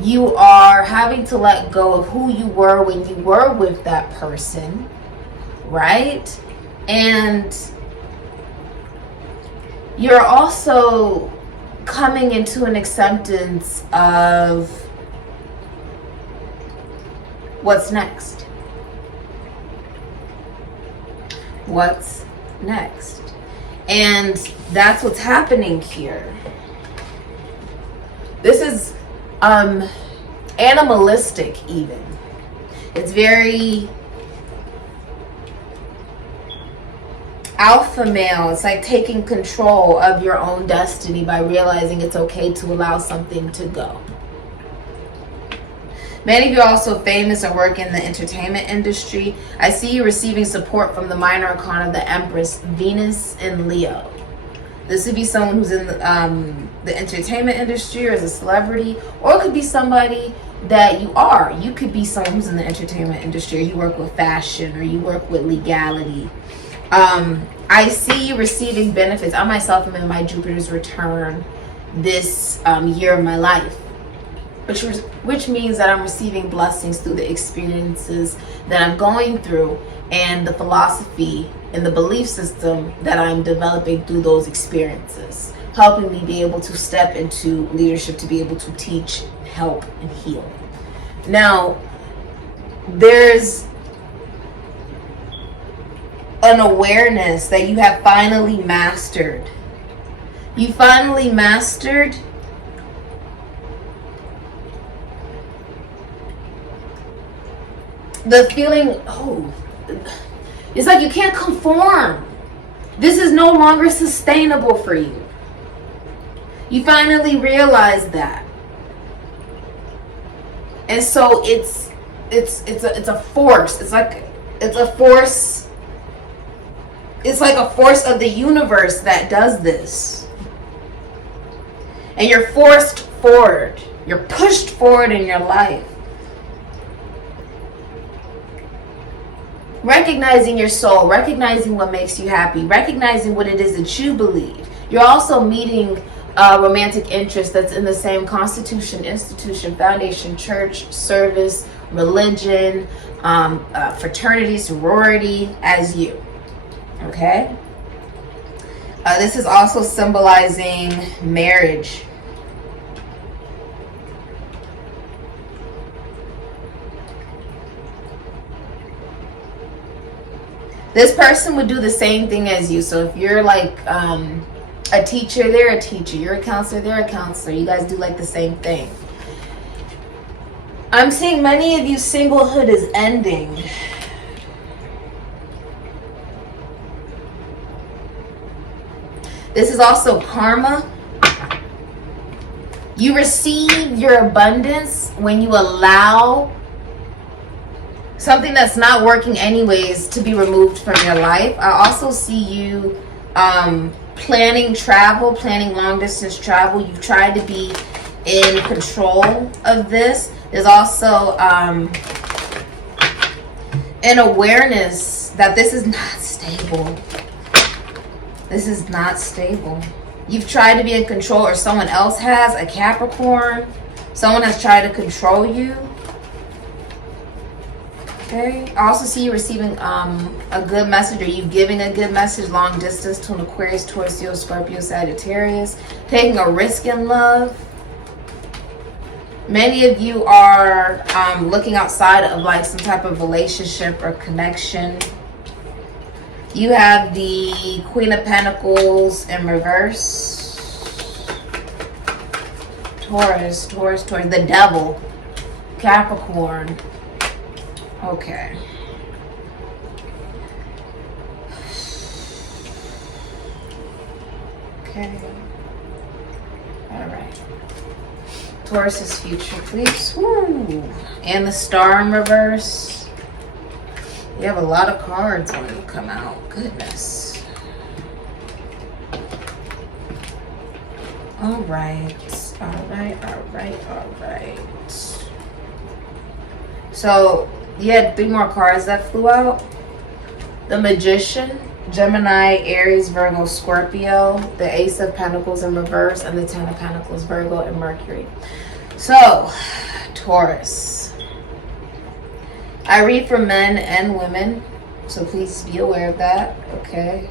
You are having to let go of who you were when you were with that person, right? And you're also coming into an acceptance of what's next. What's next? And that's what's happening here. This is animalistic even. It's very alpha male. It's like taking control of your own destiny by realizing it's okay to allow something to go. Many of you are also famous or work in the entertainment industry. I see you receiving support from the minor arcana of the Empress, Venus in Leo. This would be someone who's in the entertainment industry or as a celebrity, or it could be somebody that you are. You could be someone who's in the entertainment industry, or you work with fashion, or you work with legality. I see you receiving benefits. I myself am in my Jupiter's return this year of my life, which means that I'm receiving blessings through the experiences that I'm going through and the philosophy and the belief system that I'm developing through those experiences, helping me be able to step into leadership, to be able to teach, help, and heal. Now, there's an awareness that you have finally mastered. You finally mastered the feeling, it's like you can't conform. This is no longer sustainable for you. You finally realize that. And so it's a force. It's like a force. It's like a force of the universe that does this. And you're forced forward. You're pushed forward in your life. Recognizing your soul, recognizing what makes you happy, recognizing what it is that you believe. You're also meeting romantic interest that's in the same constitution, institution, foundation, church, service, religion, fraternity, sorority as you. Okay? This is also symbolizing marriage. This person would do the same thing as you. So if you're like a teacher, they're a teacher. You're a counselor, they're a counselor. You guys do like the same thing. I'm seeing many of you, singlehood is ending. This is also karma. You receive your abundance when you allow something that's not working anyways to be removed from your life. I also see you planning travel, planning long distance travel. You've tried to be in control of this. There's also an awareness that this is not stable. This is not stable. You've tried to be in control, or someone else has, a Capricorn. Someone has tried to control you. Okay. I also see you receiving a good message, or you giving a good message long distance to an Aquarius, Taurus, Leo, Scorpio, Sagittarius. Taking a risk in love. Many of you are looking outside of like some type of relationship or connection. You have the Queen of Pentacles in reverse. Taurus, the Devil, Capricorn. Okay. Okay. All right. Taurus's future, please. Woo. And the Star in reverse. You have a lot of cards when you come out. Goodness. All right. All right. So You had 3 more cards that flew out. The Magician, Gemini, Aries, Virgo, Scorpio, the Ace of Pentacles in reverse, and the 10 of Pentacles, Virgo and Mercury. So, Taurus. I read for men and women, so please be aware of that, okay?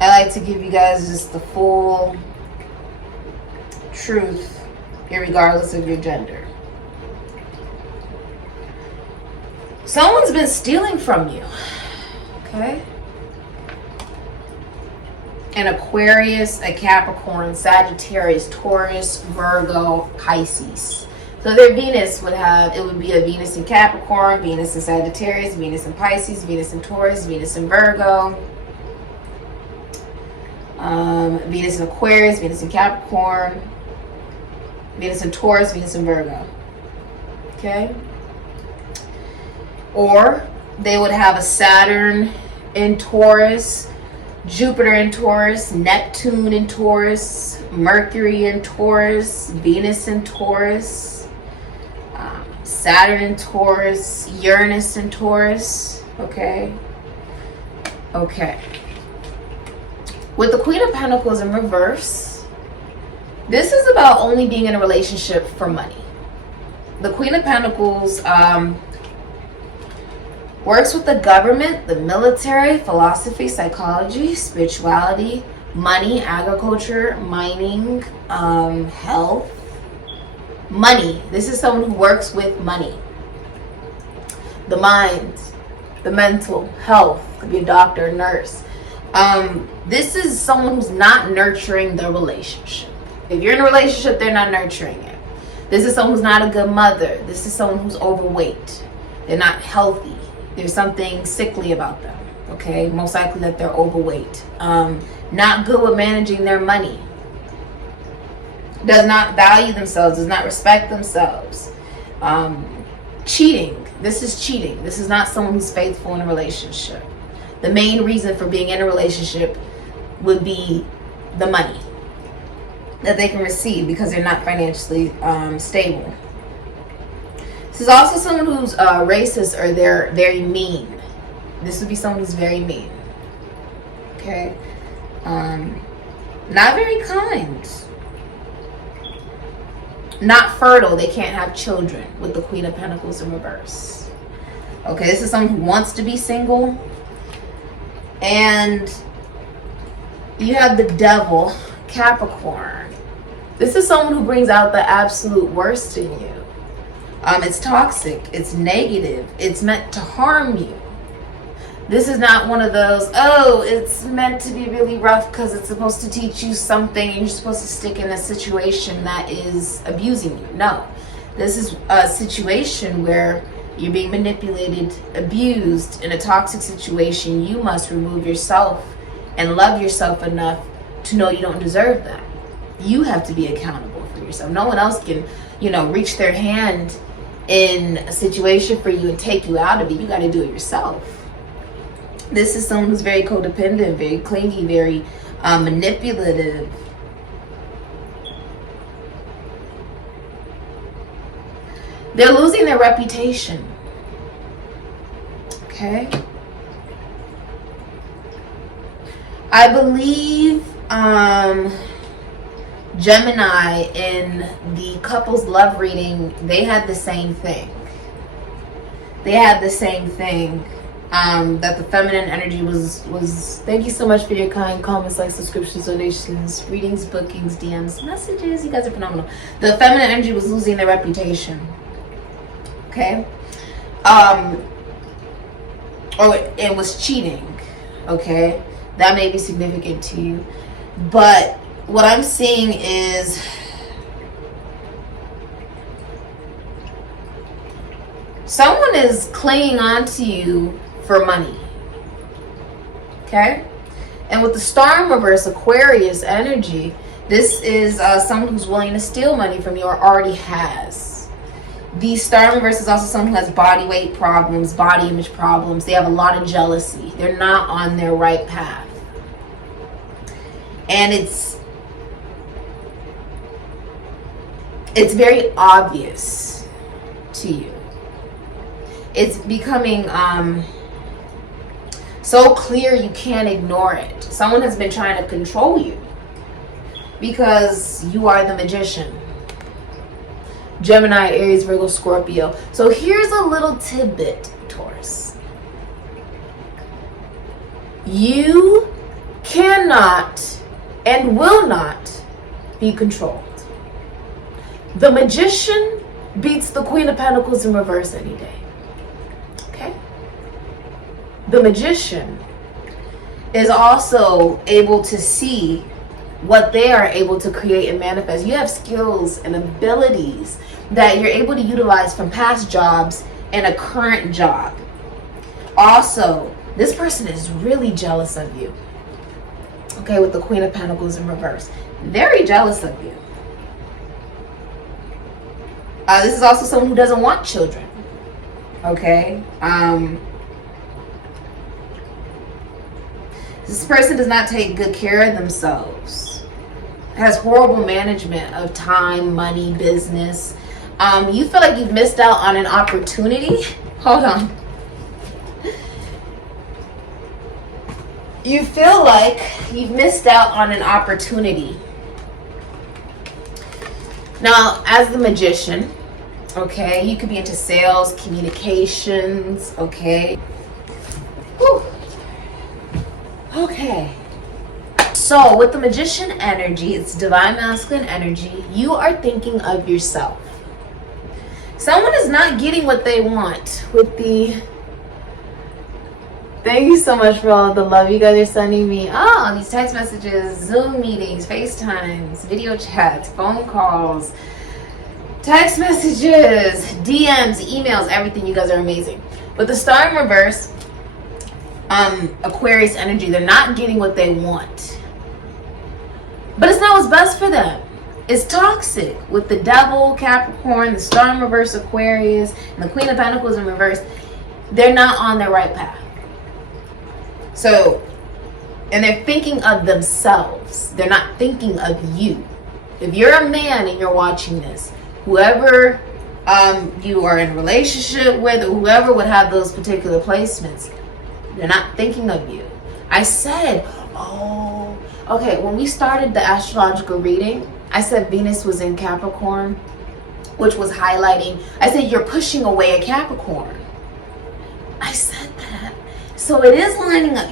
I like to give you guys just the full truth, irregardless of your gender. Someone's been stealing from you, okay? An Aquarius, a Capricorn, Sagittarius, Taurus, Virgo, Pisces. So their Venus would be a Venus in Capricorn, Venus in Sagittarius, Venus in Pisces, Venus in Taurus, Venus in Virgo, Venus in Aquarius, Venus in Capricorn, Venus in Taurus, Venus in Virgo. Okay? Or they would have a Saturn in Taurus, Jupiter in Taurus, Neptune in Taurus, Mercury in Taurus, Venus in Taurus, Saturn in Taurus, Uranus in Taurus. Okay? Okay. With the Queen of Pentacles in reverse, this is about only being in a relationship for money. The Queen of Pentacles works with the government, the military, philosophy, psychology, spirituality, money, agriculture, mining, health, money. This is someone who works with money. The mind, the mental health, could be a doctor, nurse. This is someone who's not nurturing the relationship. If you're in a relationship, they're not nurturing it. This is someone who's not a good mother. This is someone who's overweight. They're not healthy. There's something sickly about them, okay? Most likely that they're overweight. Not good with managing their money. Does not value themselves, does not respect themselves. Cheating. This is cheating. This is not someone who's faithful in a relationship. The main reason for being in a relationship would be the money that they can receive because they're not financially stable. This is also someone who's racist or they're very mean. This would be someone who's very mean. Okay? Not very kind. Not fertile. They can't have children with the Queen of Pentacles in reverse. Okay, this is someone who wants to be single. And you have the Devil, Capricorn. This is someone who brings out the absolute worst in you. It's toxic, it's negative, it's meant to harm you. This is not one of those, oh, it's meant to be really rough because it's supposed to teach you something and you're supposed to stick in a situation that is abusing you. No, this is a situation where you're being manipulated, abused in a toxic situation. You must remove yourself and love yourself enough to know you don't deserve that. You have to be accountable for yourself. No one else can, reach their hand in a situation for you and take you out of it. You got to do it yourself. This is someone who's very codependent, very clingy, very manipulative. They're losing their reputation. Okay? I believe Gemini in the couple's love reading, they had the same thing. They had the same thing. That the feminine energy was. Thank you so much for your kind comments, like, subscriptions, donations, readings, bookings, DMs, messages. You guys are phenomenal. The feminine energy was losing their reputation. Okay? Or it was cheating. Okay? That may be significant to you. But what I'm seeing is someone is clinging on to you for money. Okay? And with the Star in reverse, Aquarius energy, this is someone who's willing to steal money from you or already has. The Star in reverse is also someone who has body weight problems, body image problems. They have a lot of jealousy. They're not on their right path. And it's very obvious to you. It's becoming so clear you can't ignore it. Someone has been trying to control you because you are the magician. Gemini, Aries, Virgo, Scorpio. So here's a little tidbit, Taurus. You cannot and will not be controlled. The magician beats the Queen of Pentacles in reverse any day. Okay? The magician is also able to see what they are able to create and manifest. You have skills and abilities that you're able to utilize from past jobs and a current job. Also, this person is really jealous of you. Okay, with the Queen of Pentacles in reverse. Very jealous of you. This is also someone who doesn't want children. Okay? This person does not take good care of themselves. Has horrible management of time, money, business. You feel like you've missed out on an opportunity. Hold on. You feel like you've missed out on an opportunity. Now, as the magician, okay, you could be into sales, communications, okay. Whew. Okay. So, with the magician energy, it's divine masculine energy, you are thinking of yourself. Someone is not getting what they want with the... Thank you so much for all the love you guys are sending me. Oh, these text messages, Zoom meetings, FaceTimes, video chats, phone calls, text messages, DMs, emails, everything. You guys are amazing. With the star in reverse, Aquarius energy, they're not getting what they want. But it's not what's best for them. It's toxic. With the devil, Capricorn, the star in reverse, Aquarius, and the Queen of Pentacles in reverse, they're not on their right path. So, and they're thinking of themselves. They're not thinking of you. If you're a man and you're watching this, whoever you are in a relationship with, or whoever would have those particular placements, they're not thinking of you. I said, oh, okay, when we started the astrological reading, I said Venus was in Capricorn, which was highlighting, I said you're pushing away a Capricorn. I said that. So it is lining up.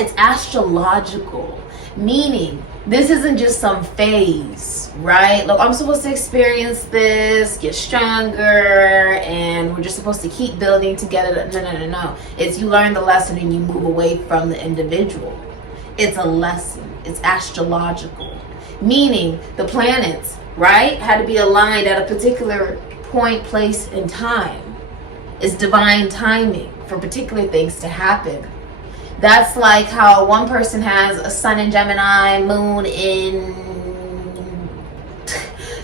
It's astrological, meaning this isn't just some phase, right? Look, I'm supposed to experience this, get stronger, and we're just supposed to keep building together. No. It's you learn the lesson and you move away from the individual. It's a lesson. It's astrological, meaning the planets, right, had to be aligned at a particular point, place, and time. It's divine timing for particular things to happen. That's like how one person has a sun in Gemini, moon in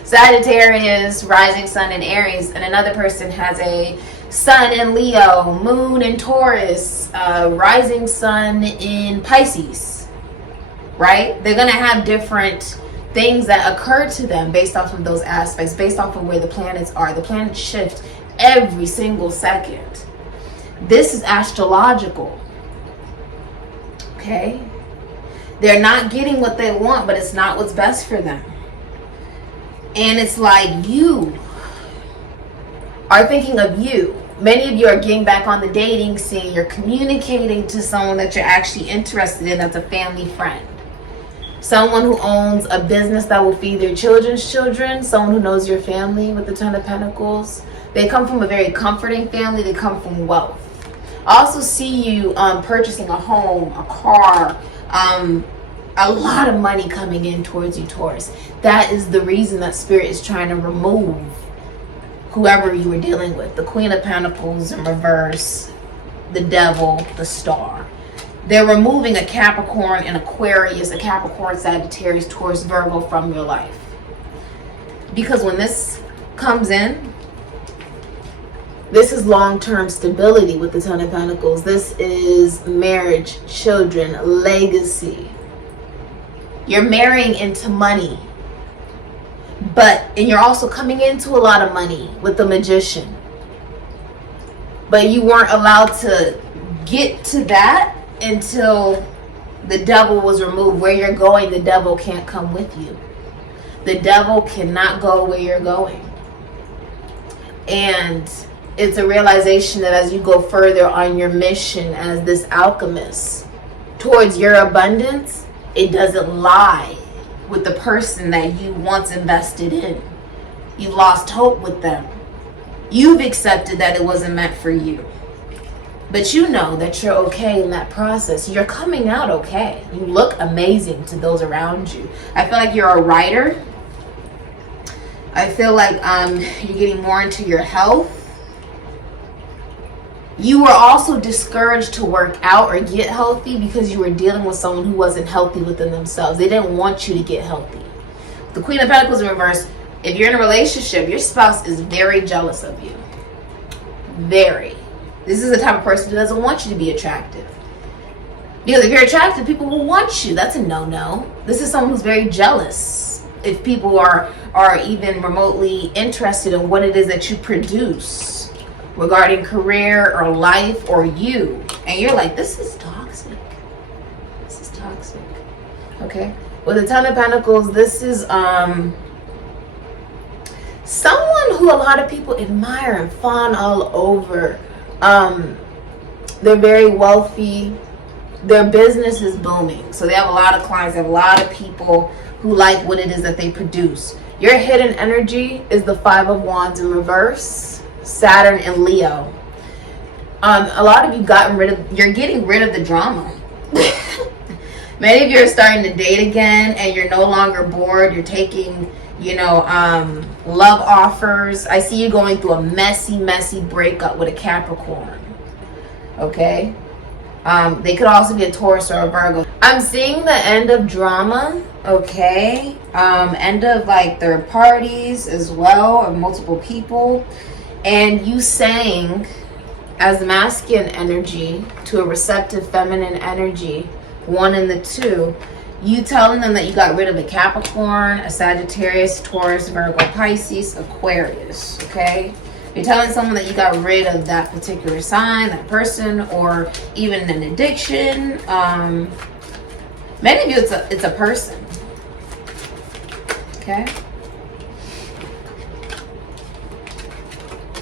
Sagittarius, rising sun in Aries, and another person has a sun in Leo, moon in Taurus, rising sun in Pisces, right? They're gonna have different things that occur to them based off of those aspects, based off of where the planets are. The planets shift every single second. This is astrological. Okay? They're not getting what they want, but it's not what's best for them. And it's like you are thinking of you. Many of you are getting back on the dating scene. You're communicating to someone that you're actually interested in, that's a family friend. Someone who owns a business that will feed their children's children. Someone who knows your family with the Ten of Pentacles. They come from a very comforting family. They come from wealth. I also see you purchasing a home, a car, a lot of money coming in towards you, Taurus. That is the reason that Spirit is trying to remove whoever you were dealing with. The Queen of Pentacles in reverse, the Devil, the Star. They're removing a Capricorn and Aquarius, a Capricorn, Sagittarius, Taurus, Virgo from your life. Because when this comes in, this is long-term stability with the Ten of Pentacles. This is marriage, children, legacy. You're marrying into money. And you're also coming into a lot of money with the Magician. but you weren't allowed to get to that until the devil was removed. Where you're going, the devil can't come with you. The devil cannot go where you're going. And it's a realization that as you go further on your mission as this alchemist towards your abundance, it doesn't lie with the person that you once invested in. You lost hope with them. You've accepted that it wasn't meant for you. But you know that you're okay in that process. You're coming out okay. You look amazing to those around you. I feel like you're a writer. I feel like you're getting more into your health. You were also discouraged to work out or get healthy because you were dealing with someone who wasn't healthy within themselves. They didn't want you to get healthy. The Queen of Pentacles in reverse. If you're in a relationship, your spouse is very jealous of you. Very. This is the type of person who doesn't want you to be attractive. Because if you're attractive, people will want you. That's a no-no. This is someone who's very jealous. If people are even remotely interested in what it is that you produce regarding career or life or you. And you're like, this is toxic. This is toxic. Okay? With the Ten of Pentacles, this is someone who a lot of people admire and fawn all over. They're very wealthy. Their business is booming. So they have a lot of clients. They have a lot of people who like what it is that they produce. Your hidden energy is the Five of Wands in reverse, Saturn and Leo. A lot of you you're getting rid of the drama. Many of you are starting to date again and you're no longer bored. You're taking, love offers. I see you going through a messy breakup with a Capricorn. Okay? They could also be a Taurus or a Virgo. I'm seeing the end of drama. Okay? End of like third parties as well, or multiple people. And you saying as masculine energy to a receptive feminine energy, 1 and the 2, you telling them that you got rid of a Capricorn, a Sagittarius, Taurus, Virgo, Pisces, Aquarius, okay? You're telling someone that you got rid of that particular sign, that person, or even an addiction. Many of you, it's a person, okay?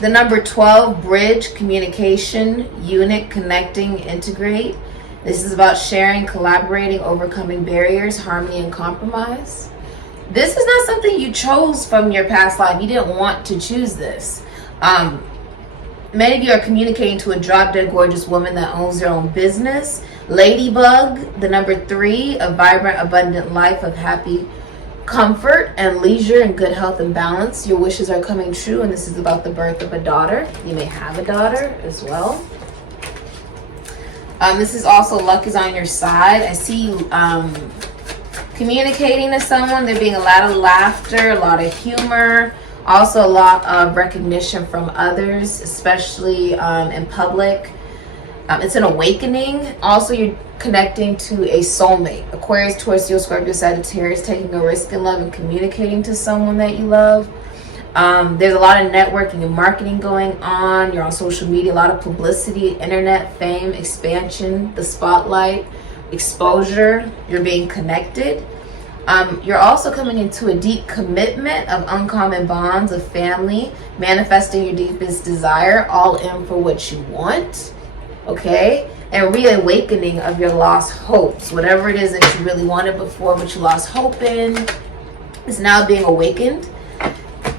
The number 12, bridge, communication, unit, connecting, integrate. This is about sharing, collaborating, overcoming barriers, harmony, and compromise. This is not something you chose from your past life. You didn't want to choose this. Many of you are communicating to a drop-dead gorgeous woman that owns their own business. Ladybug, the number 3, a vibrant, abundant life of happy comfort and leisure and good health and balance. Your wishes are coming true, and this is about the birth of a daughter. You may have a daughter as well. This is also luck is on your side. I see you communicating to someone. There being a lot of laughter, a lot of humor, also a lot of recognition from others, especially in public. It's an awakening. Also, you're connecting to a soulmate. Aquarius, Taurus, Leo, Scorpio, Sagittarius, taking a risk in love and communicating to someone that you love. There's a lot of networking and marketing going on. You're on social media, a lot of publicity, internet, fame, expansion, the spotlight, exposure. You're being connected. You're also coming into a deep commitment of uncommon bonds of family, manifesting your deepest desire, all in for what you want, okay? And reawakening of your lost hopes. Whatever it is that you really wanted before, but you lost hope in, is now being awakened.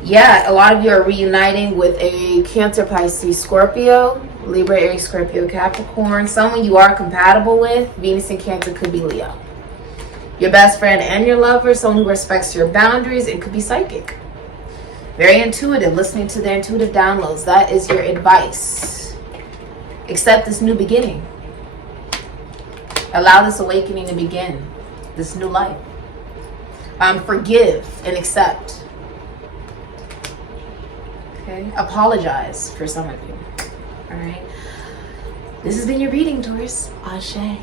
Yeah, a lot of you are reuniting with a Cancer, Pisces, Scorpio, Libra, Aries, Scorpio, Capricorn. Someone you are compatible with. Venus and Cancer could be Leo. Your best friend and your lover, someone who respects your boundaries. It could be psychic. Very intuitive, listening to their intuitive downloads. That is your advice. Accept this new beginning. Allow this awakening to begin. This new life. Forgive and accept. Okay? Apologize for some of you. All right? This has been your reading, Taurus. Ashe.